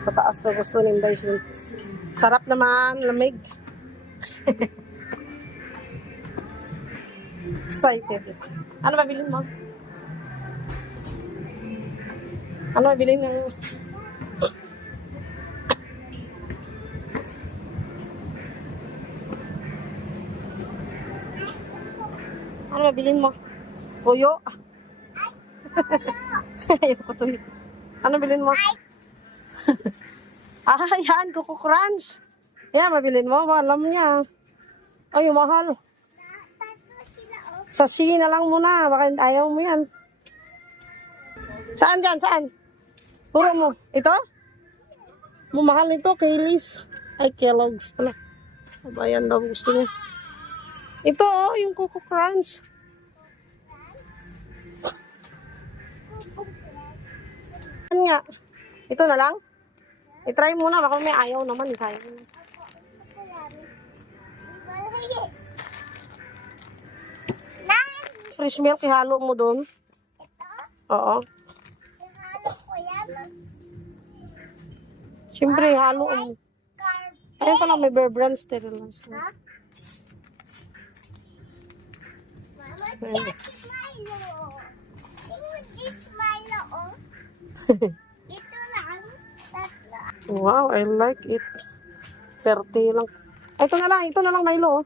Sa taas na gusto ni Inday Shin. Sarap naman, lamig. Excited. Ano mabilin mo? Ano mabilin ng... Ano mabilin mo? Tuyo. Ayoko tuyo. Ano bilhin mo? Yan, Coco Crunch. Yan, mabilin mo. Alam niya. Ay, mahal. Sa Shein na lang muna. Baka ayaw mo yan. Saan dyan? Saan? Puro mo. Ito? Mahal nito. Kaylis. Ay, Kellogg's pala. Ayan daw gusto niya. Ito, oh, yung Coco Crunch. Ano nga? Ito na lang? I-try muna. Baka may ayaw naman. Sayang. Fresh milk, ihalo mo doon. Oo. Siyempre, ihalo mo. Ayun pala, may Bear Brand sterilizer. Mama, check Milo. Tingnan this Milo, oh. Ito lang. Tatlo. Wow, I like it. 30 lang. Ito na lang Milo.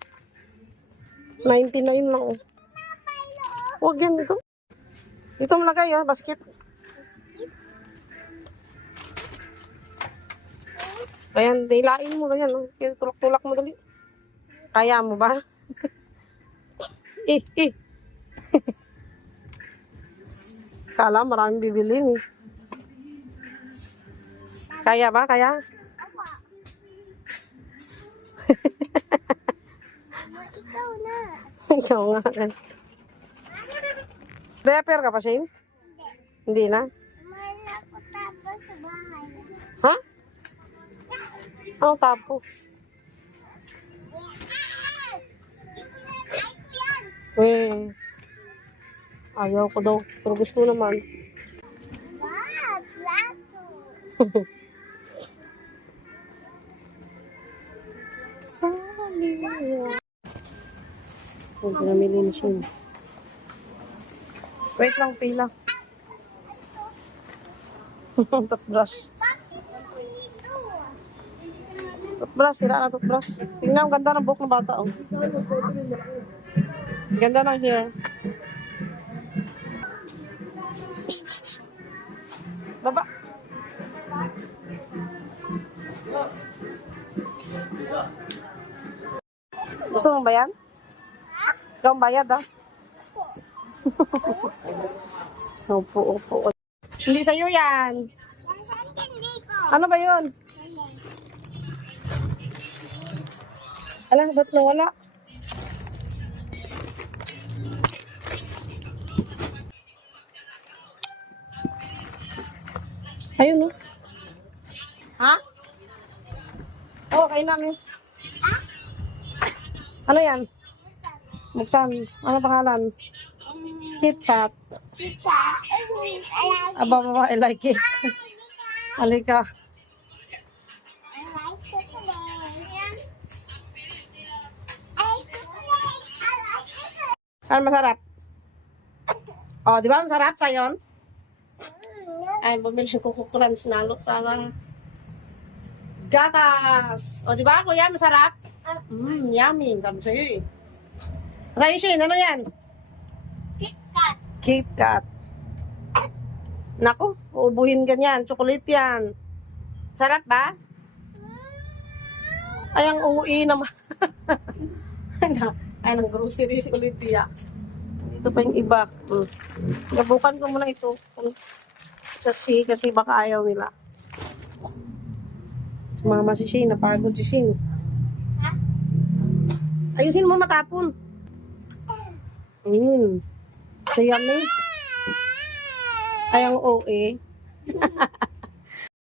99 lang. Oh. Huwag yan ito. Ito mo lagay, oh, basket. Ayan, hilain mo ganyan, oh. Tulak-tulak mo dali. Kaya mo ba? Kala maraming bibilin eh. Kaya ba? Kaya? Ikaw na. Ikaw nga. Rapper ka pa, Shane? Hindi na? Meron ako tapos sa bahay. Ha? Ano tapos? Eh, ayaw ko daw. Pero gusto naman. Wow, plato. Sali. Huwag namili na siya. Wait lang, pila. Toothbrush. Toothbrush, sira na toothbrush. Tingnan, ang ganda ng buhok ng bata, oh. Ganda ng hair. Baba. Gusto mong bayan? Ikaw ang bayad, ah. Opo. Hindi sa'yo yan. Ano ba yun? Alam, ba't nawala? Ayun, no? Ha? Oo, kayo namin. Ano yan? Buksan. Ano pangalan? KitKat. Chicha. Aba, I like it. Halika. I like chocolate. I like chocolate. Ano masarap? Oh, di ba masarap sa yon? Ay, bumili ko Coco Crunch nalo sana. Gatas. O, di ba, kuya, masarap? Yummy. Sabi sa'yo eh. Sa'yo, Shane, ano yan? KitKat. KitKat. Naku, uubuhin ganyan. Chocolate yan. Sarap ba? Ay, ang uuwi naman. Ay, ng groceries ulit ya. Ito pa yung iba. Gabukan ko muna ito. Kasi baka ayaw nila. Mama si Shane, napagod si Shane. Ayusin mo matapon. So yummy. Ay, ang OA.